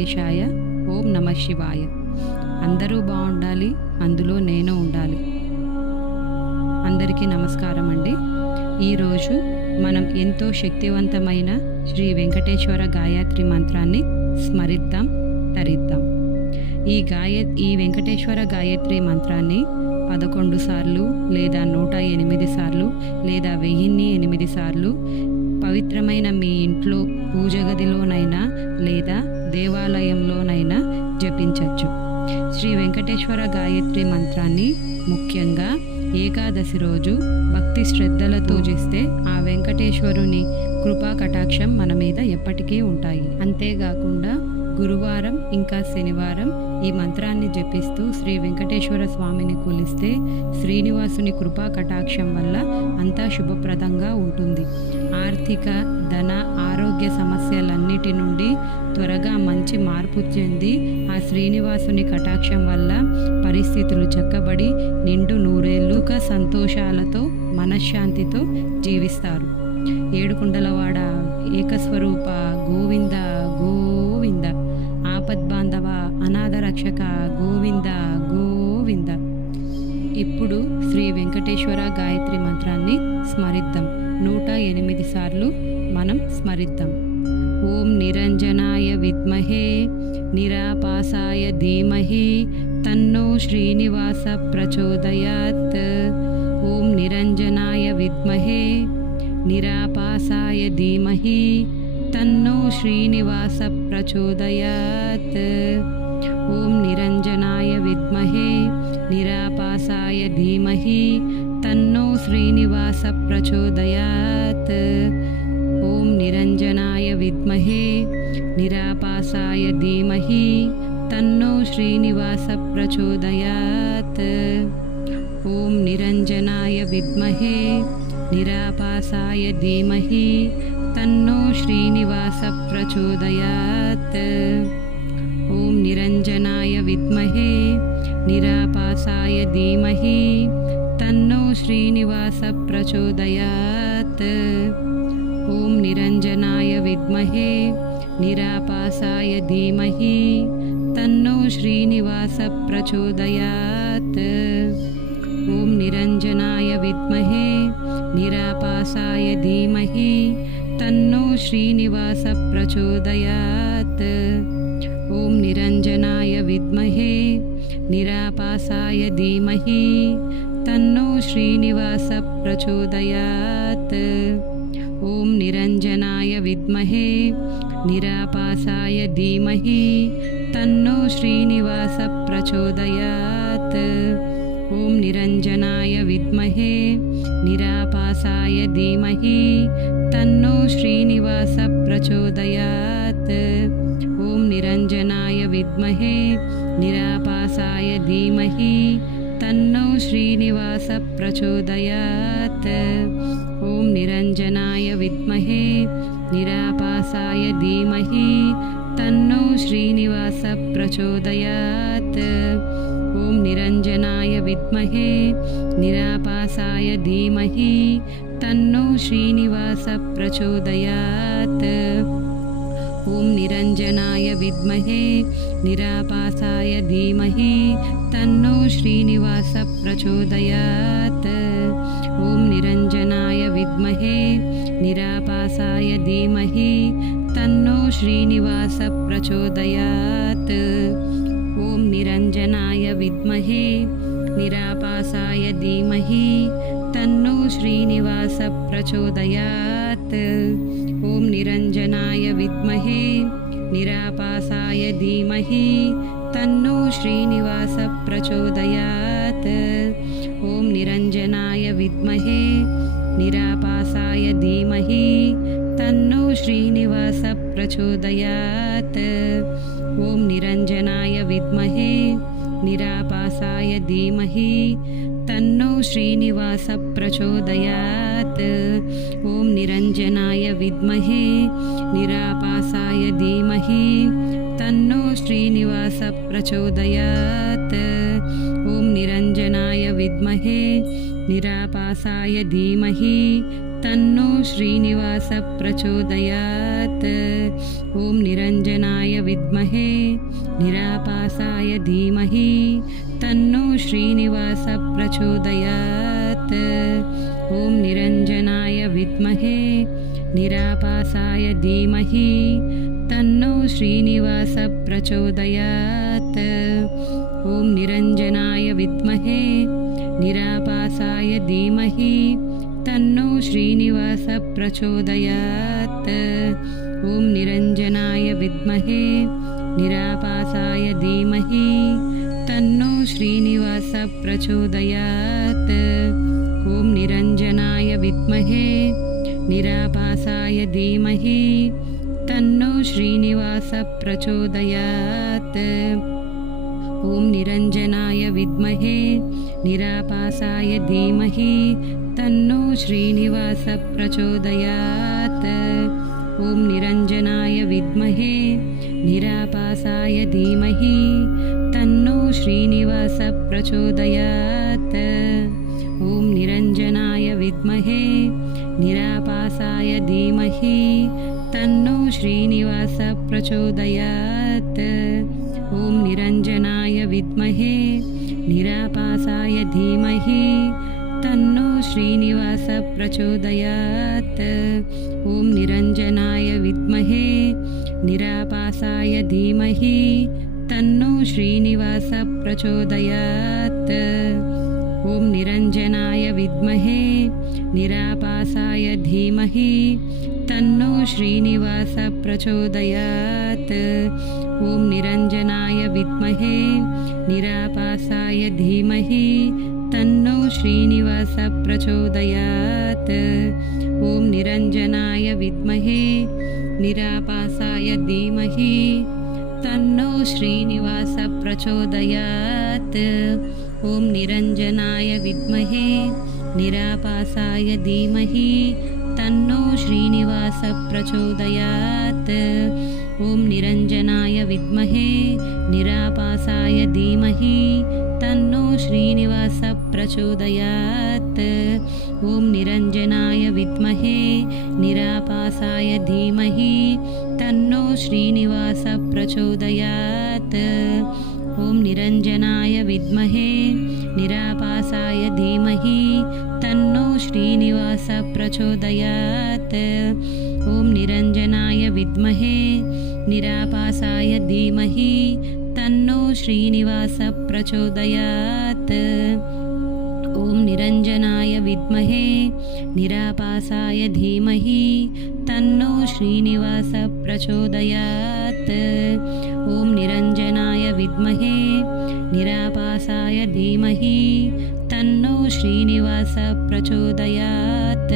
వెంకటేశాయ. ఓం నమః శివాయ. అందరూ బాగుండాలి, అందులో నేను ఉండాలి. అందరికీ నమస్కారం అండి. ఈరోజు మనం ఎంతో శక్తివంతమైన శ్రీ వెంకటేశ్వర గాయత్రి మంత్రాన్ని స్మరిద్దాం, తరిద్దాం. ఈ వెంకటేశ్వర గాయత్రి మంత్రాన్ని 11 సార్లు లేదా 108 సార్లు లేదా 1008 సార్లు పవిత్రమైన మీ ఇంట్లో పూజ గదిలోనైనా లేదా దేవాలయంలోనైనా జపించవచ్చు. శ్రీ వెంకటేశ్వర గాయత్రి మంత్రాన్ని ముఖ్యంగా ఏకాదశి రోజు భక్తి శ్రద్ధలతో చేస్తే ఆ వెంకటేశ్వరుని కృపా కటాక్షం మన మీద ఎప్పటికీ ఉంటాయి. అంతేకాకుండా గురువారం ఇంకా శనివారం ఈ మంత్రాన్ని జపిస్తూ శ్రీ వెంకటేశ్వర స్వామిని కొలిస్తే శ్రీనివాసుని కృపా కటాక్షం వల్ల అంతా శుభప్రదంగా ఉంటుంది. ఆర్థిక, ధన, ఆరోగ్య సమస్యలన్నిటి నుండి త్వరగా మంచి మార్పు చెంది ఆ శ్రీనివాసుని కటాక్షం వల్ల పరిస్థితులు చక్కబడి నిండు నూరేళ్లు సంతోషాలతో మనశ్శాంతితో జీవిస్తారు. ఏడుకుండలవాడ ఏకస్వరూప గోవింద గోవింద, ఆపద్బాంధవ అనాథ రక్షక గోవింద గోవింద. ఇప్పుడు శ్రీ వెంకటేశ్వర గాయత్రి మంత్రాన్ని స్మరిద్దాం. 108 సార్లు మనం స్మరిద్దాం. ఓం నిరంజనాయ విద్మహే నిరాపాసాయ ధీమహి తన్నో శ్రీనివాస ప్రచోదయాత్. ఓం నిరంజనాయ విద్మహే నిరాపాసాయ ధీమహి తన్నో శ్రీనివాస ప్రచోదయాత్. ఓం నిరంజనాయ విద్మహే నిరాపాసాయ ధీమహి తన్నో శ్రీనివాస ప్రచోదయాత్. ఓం నిరంజనాయ విద్మహే నిరాపాసాయ ధీమహి తన్నో శ్రీనివాస ప్రచోదయాత్. ఓం నిరంజనాయ విద్మహే నిరాపాసాయ ధీమహి తన్నో శ్రీనివాస ప్రచోదయాత్. ఓం నిరంజనాయ విద్మహే నిరాపాసాయ ధీమహి తన్నో శ్రీనివాస ప్రచోదయాత్. ఓం నిరంజనాయ విద్మహే నిరాపాసాయ ధీమహి తన్నో శ్రీనివాస ప్రచోదయాత్. ఓం నిరంజనాయ విద్మహే నిరాపాసాయ ధీమహి తన్నో శ్రీనివాస ప్రచోదయాత్. ఓం నిరంజనాయ విద్మహే నిరాపాసాయ ధీమహి తన్నో శ్రీనివాస ప్రచోదయాత్. ఓం నిరంజనాయ విద్మహే నిరాపాసాయ ధీమహి తన్నో శ్రీనివాస ప్రచోదయాత్. ఓం నిరంజనాయ విద్మహే నిరాపాసాయ ధీమహి తన్నో శ్రీనివాస ప్రచోదయాత్. ఓం నిరంజనాయ విద్మహే నిరాపాసాయ ధీమహి తన్నో శ్రీనివాస ప్రచోదయాత్. ఓం నిరంజనాయ విద్మహే నిరాపాసాయ ధీమహి తన్నో శ్రీనివాస ప్రచోదయాత్. ఓం నిరంజనాయ విద్మహే నిరాపాసాయ ధీమహి తన్నో శ్రీనివాస ప్రచోదయాత్. ఓం నిరంజనాయ విద్మహే నిరాపాసాయ ధీమహి తన్నో శ్రీనివాస ప్రచోదయాత్. ఓం నిరంజనాయ విద్మహే నిరాపాసాయ ధీమహి తన్నో శ్రీనివాస ప్రచోదయాత్. ఓం నిరంజనాయ విద్మహే నిరాపాసాయ ధీమహి తన్నో శ్రీనివాస ప్రచోదయాత్. ఓం నిరంజనాయ విద్మహే నిరాపాసాయ ధీమహి తన్నో శ్రీనివాస ప్రచోదయాత్. ఓం నిరంజనాయ విద్మహే నిరాపాసాయ ధీమహి తన్నో శ్రీనివాస ప్రచోదయాత్. ఓం నిరంజనాయ విద్మహే నిరాపాసాయ ధీమహి తన్నో శ్రీనివాస ప్రచోదయాత్. ఓం నిరంజనాయ విద్మహే నిరాపాసాయ ధీమహి తన్నో శ్రీనివాస ప్రచోదయాత్. ఓం నిరంజనాయ విద్మహే నిరాపాసాయ ధీమహి तन्नो श्रीनिवास प्रचोदयात्। ॐ निरञ्जनाय विद्महे निरापासाय धीमहि तन्नो श्रीनिवास प्रचोदयात्। ॐ निरञ्जनाय विद्महे निरापासाय धीमहि तन्नो श्रीनिवास प्रचोदयात्। ॐ निरञ्जनाय विद्महे निरापासाय धीमहि तन्नो श्रीनिवास प्रचोदयात्। ॐ निरञ्जनाय विद्महे निरापासाय धीमहि तन्नो श्रीनिवास प्रचोदयात्। ॐ निरञ्जनाय विद्महे निरापासाय धीमहि तन्नो श्रीनिवास प्रचोदयात्। ॐ निरञ्जनाय विद्महे निरापासाय धीमहि तन्नो श्रीनिवास प्रचोदयात्। ॐ निरञ्जनाय विद्महे निरापासाय धीमहि तन्नो श्रीनिवास प्रचोदयात्। ॐ निरञ्जनाय विद्महे निरापासाय धीमहि तन्नो श्रीनिवास प्रचोदयात्। ॐ निरञ्जनाय विद्महे निरापासाय धीमहि तन्नो श्रीनिवास प्रचोदयात्। ॐ निरञ्जनाय विद्महे निरापासाय धीमहि तन्नो श्रीनिवास प्रचोदयात्। ॐ निरञ्जनाय विद्महे निरापासाय धीमहि तन्नो श्रीनिवास प्रचोदयात्। ॐ निरञ्जनाय विद्महे निरापासाय धीमहि तन्नो श्रीनिवास प्रचोदयात्। ॐ निरञ्जनाय विद्महे निरापासाय धीमहि तन्नो श्रीनिवास प्रचोदयात्। ॐ निरञ्जनाय विद्महे निरापासाय धीमहि तन्नो श्रीनिवास प्रचोदयात्। ॐ निरञ्जनाय विद्महे निरापासाय धीमहि तन्नो श्रीनिवास प्रचोदयात्। ॐ निरञ्जनाय विद्महे निरापासाय धीमहि तन्नो श्रीनिवास प्रचोदयात्। ॐ निरञ्जनाय विद्महे निरापासाय धीमहि तन्नो श्रीनिवास प्रचोदयात्। ॐ निरञ्जनाय विद्महे निरापासाय धीमहि तन्नो श्रीनिवास प्रचोदयात्। ॐ निरञ्जनाय विद्महे निरापासाय धीमहि तन्नो श्रीनिवास प्रचोदयात्। ॐ निरञ्जनाय विद्महे निरापासाय धीमहि तन्नो श्रीनिवास प्रचोदयात्।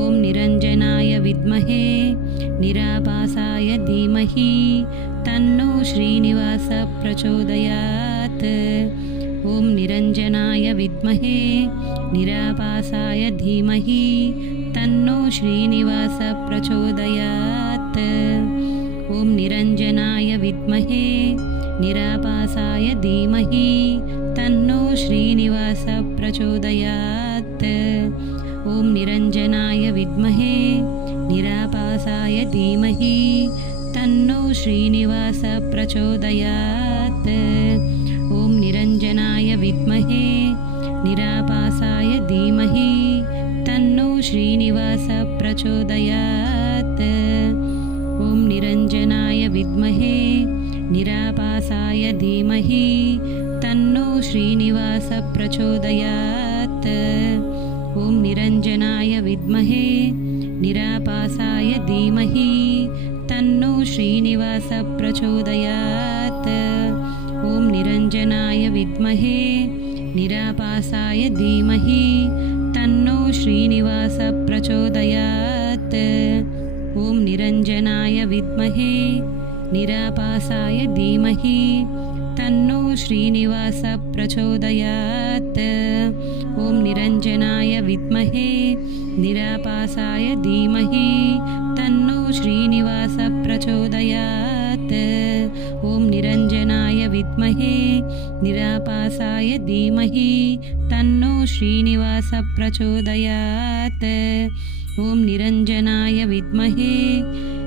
ॐ निरञ्जनाय विद्महे निरापासाय धीमहि तन्नो श्रीनिवास प्रचोदयात्। ॐ निरञ्जनाय विद्महे निरापासाय धीमहि तन्नो श्रीनिवास प्रचोदयात्। ॐ निरञ्जनाय विद्महे निरापासाय धीमहि तन्नो श्रीनिवास प्रचोदयात्। ॐ निरञ्जनाय विद्महे निरापासाय धीमहि तन्नो श्रीनिवास प्रचोदयात्। ॐ निरञ्जनाय विद्महे निरापासाय धीमहि तन्नो श्रीनिवास प्रचोदयात्। ॐ निरञ्जनाय विद्महे निरापासाय धीमहि तन्नो श्रीनिवास प्रचोदयात्। ॐ निरञ्जनाय विद्महे निरापासाय धीमहि तन्नो श्रीनिवास प्रचोदयात्। ॐ निरञ्जनाय विद्महे निरापासाय धीमहि तन्नो श्रीनिवास प्रचोदयात्। ॐ निरञ्जनाय विद्महे निरापासाय धीमहि तन्नो श्रीनिवास प्रचोदयात्। ॐ निरञ्जनाय विद्महे निरापासाय धीमहि तन्नो श्रीनिवास प्रचोदयात्। ॐ निरञ्जनाय विद्महे निरापासाय धीमहि तन्नो श्रीनिवास प्रचोदयात्। ॐ निरञ्जनाय विद्महे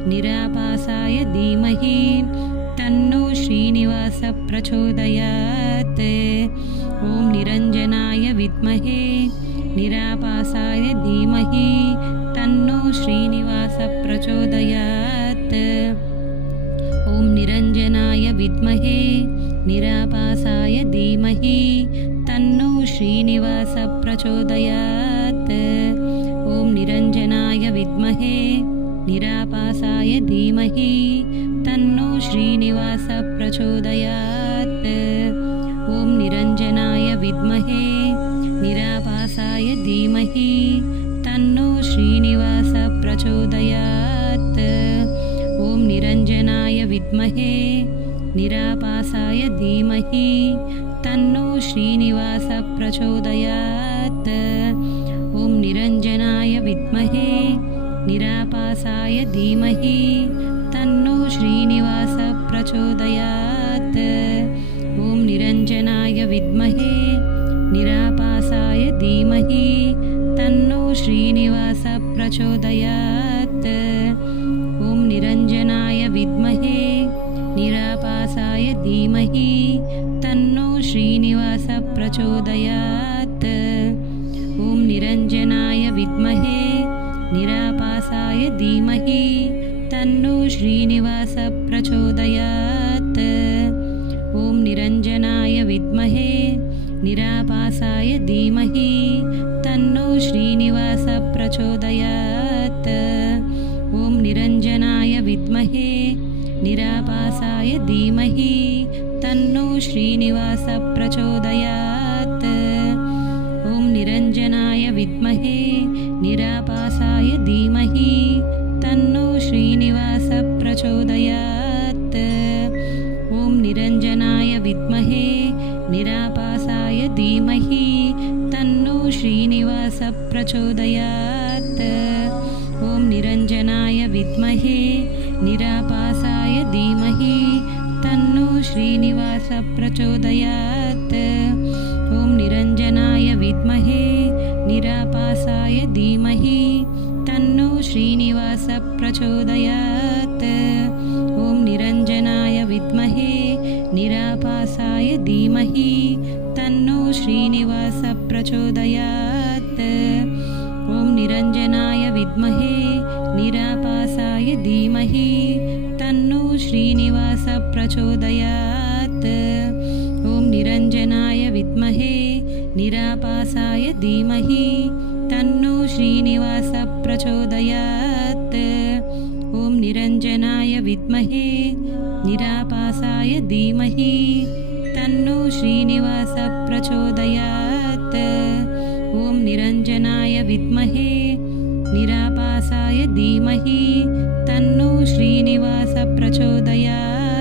निरापासाय धीमहि तन्नो श्रीनिवास प्रचोदयात्। ॐ निरञ्जनाय विद्महे निरापासाय धीमहि तन्नो श्रीनिवास प्रचोदयात्। ॐ निरञ्जनाय विद्महे निरापासाय धीमहि तन्नो श्रीनिवास प्रचोदयात्। ॐ निरञ्जनाय विद्महे निरापासाय धीमहि तन्नो श्रीनिवास प्रचोदयात्। ॐ निरञ्जनाय विद्महे निरापासाय धीमहि तन्नो श्रीनिवास प्रचोदयात्। ॐ निरञ्जनाय विद्महे निरापासाय धीमहि तन्नो श्रीनिवास प्रचोदयात्। ॐ निरञ्जनाय विद्महे निरापासाय धीमहि तन्नो श्रीनिवास प्रचोदयात्। ॐ निरञ्जनाय विद्महे निरापासाय धीमहि तन्नो श्रीनिवास प्रचोदयात्। ॐ निरञ्जनाय विद्महे निरापासाय धीमहि तन्नो श्रीनिवास प्रचोदयात्। ॐ निरञ्जनाय विद्महे निरापासाय धीमहि तन्नो श्रीनिवास प्रचोदयात्। ॐ निरञ्जनाय विद्महे निरापासाय धीमहि तन्नो श्रीनिवास प्रचोदयात्। ॐ निरञ्जनाय विद्महे निरापासाय धीमहि तन्नो श्रीनिवास प्रचोदयात्। ॐ निरञ्जनाय विद्महे निरापासाय धीमहि तन्नो श्रीनिवास प्रचोदयात्। ॐ निरञ्जनाय विद्महे निरापासाय धीमहि तन्नो श्रीनिवास प्रचोदयात्। ॐ निरञ्जनाय विद्महे निरापासाय धीमहि तन्नो श्रीनिवास प्रचोदयात्। ॐ निरञ्जनाय विद्महे निरापासाय धीमहि तन्नो श्रीनिवास प्रचोदयात्। ॐ निरञ्जनाय विद्महे निरापासाय धीमहि तन्नो श्रीनिवास प्रचोदयात्। ॐ निरञ्जनाय विद्महे निरापासाय धीमहि तन्नो श्रीनिवास प्रचोदयात्। ॐ निरञ्जनाय विद्महे निरापासाय धीमहि तन्नो श्रीनिवास प्रचोदयात्। ॐ निरञ्जनाय विद्महे निरापासाय धीमहि तन्नो श्रीनिवास प्रचोदयात्। ॐ निरञ्जनाय विद्महे निरापासाय धीमहि तन्नो श्रीनिवास प्रचोदयात्।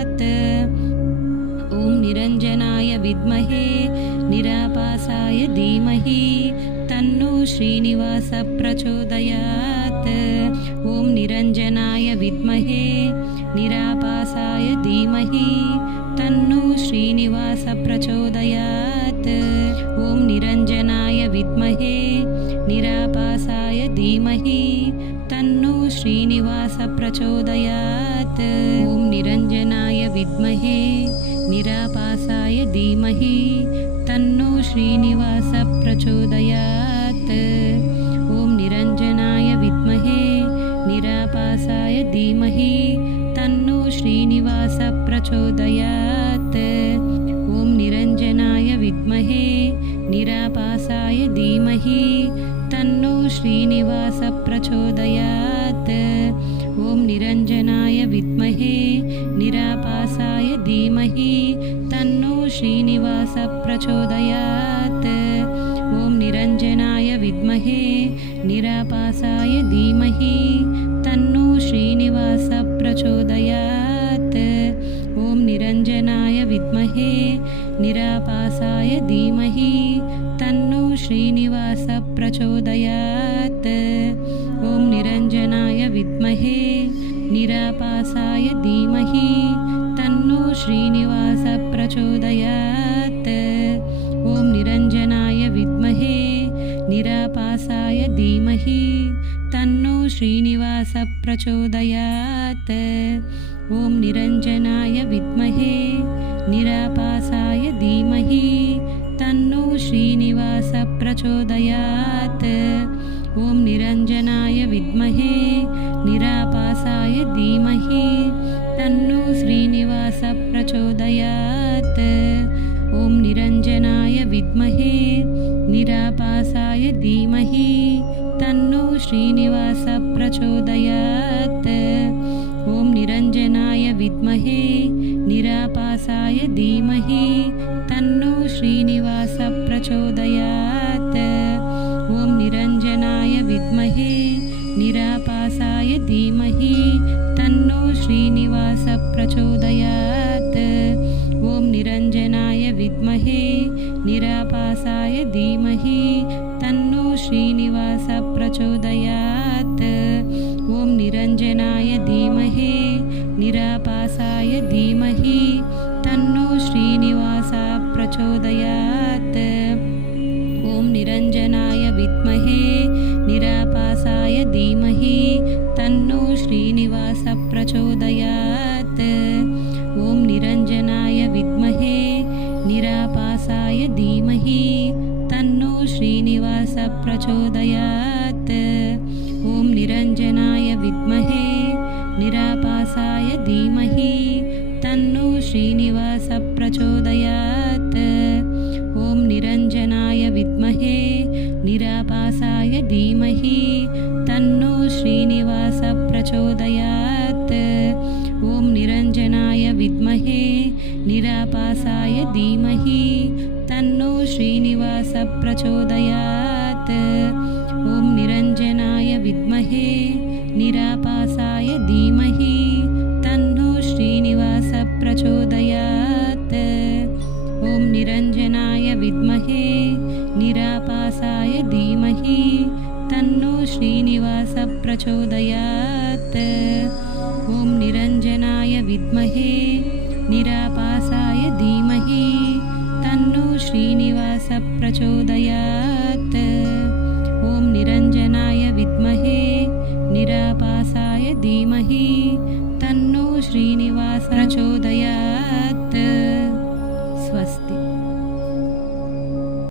ॐ निरञ्जनाय विद्महे निरापासाय धीमहि तन्नो श्रीनिवास प्रचोदयात्। ॐ निरञ्जनाय विद्महे निरापासाय धीमहि तन्नो श्रीनिवास प्रचोदयात्। ॐ निरञ्जनाय विद्महे निरापासाय धीमहि तन्नो श्रीनिवास प्रचोदयात्। ॐ निरञ्जनाय विद्महे निरापासाय धीमहि तन्नो श्रीनिवास प्रचोदयात्। ॐ निरञ्जनाय विद्महे निरापासाय धीमहि तन्नो श्रीनिवास प्रचोदयात्। ॐ निरञ्जनाय विद्महे निरापासाय धीमहि तन्नो श्रीनिवास प्रचोदयात्। ॐ निरञ्जनाय विद्महे निरापासाय धीमहि तन्नो श्रीनिवास प्रचोदयात्। ॐ निरञ्जनाय विद्महे निरापासाय धीमहि तन्नो श्रीनिवास प्रचोदयात्। ॐ निरञ्जनाय विद्महे निरापासाय धीमहि तन्नो श्रीनिवास प्रचोदयात्। ॐ निरञ्जनाय विद्महे निरापासाय धीमहि तन्नो श्रीनिवास प्रचोदयात्। ॐ निरञ्जनाय विद्महे निरापासाय धीमहि तन्नो श्रीनिवासः प्रचोदयात्। ॐ निरञ्जनाय विद्महे निरापासाय धीमहि तन्नो श्रीनिवासः प्रचोदयात्। ॐ निरञ्जनाय विद्महे निरापासाय धीमहि तन्नो श्रीनिवासः प्रचोदयात्। ॐ निरञ्जनाय विद्महे निरापासाय धीमहि तन्नो श्रीनिवासः प्रचोदयात्। ॐ निरञ्जनाय विद्महे निरापासाय धीमहि तन्नो श्रीनिवासः प्रचोदयात्। ॐ निरञ्जनाय विद्महे निरापासाय धीमहि तन्नो श्रीनिवासः प्रचोदयात्। ॐ निरञ्जनाय विद्महे निरापासाय धीमहि तन्नो श्रीनिवासः प्रचोदयात्। ॐ निरञ्जनाय धीमहि निरापासाय धीमहि तन्नो श्रीनिवासः प्रचोदयात्। ॐ निरञ्जनाय विद्महे निरापासाय धीमहि तन्नो श्रीनिवासः प्रचोदयात्। ॐ निरञ्जनाय विद्महे निरापासाय धीमहि तन्नो श्रीनिवासः प्रचोदयात्। ॐ निरञ्जनाय विद्महे निरापासाय धीमहि तन्नो श्रीनिवासः प्रचोदयात्। ॐ निरञ्जनाय विद्महे निरापासाय धीमहि तन्नो श्रीनिवासः प्रचोदयात्। ॐ निरञ्जनाय विद्महे निरापासाय धीमहि तन्नो श्रीनिवासः प्रचोदयात्। ॐ निरञ्जनाय विद्महे निरापासाय धीमहि तन्नो श्रीनिवासः प्रचोदयात्। ॐ निरञ्जनाय विद्महे निरापासाय धीमहि तन्नो श्रीनिवासः प्रचोदयात्। ॐ निरञ्जनाय विद्महे निरापासाय धीमहि तन्नो श्रीनिवासः प्रचोदयात्। ॐ निरञ्जनाय विद्महे निरापासाय धीमहि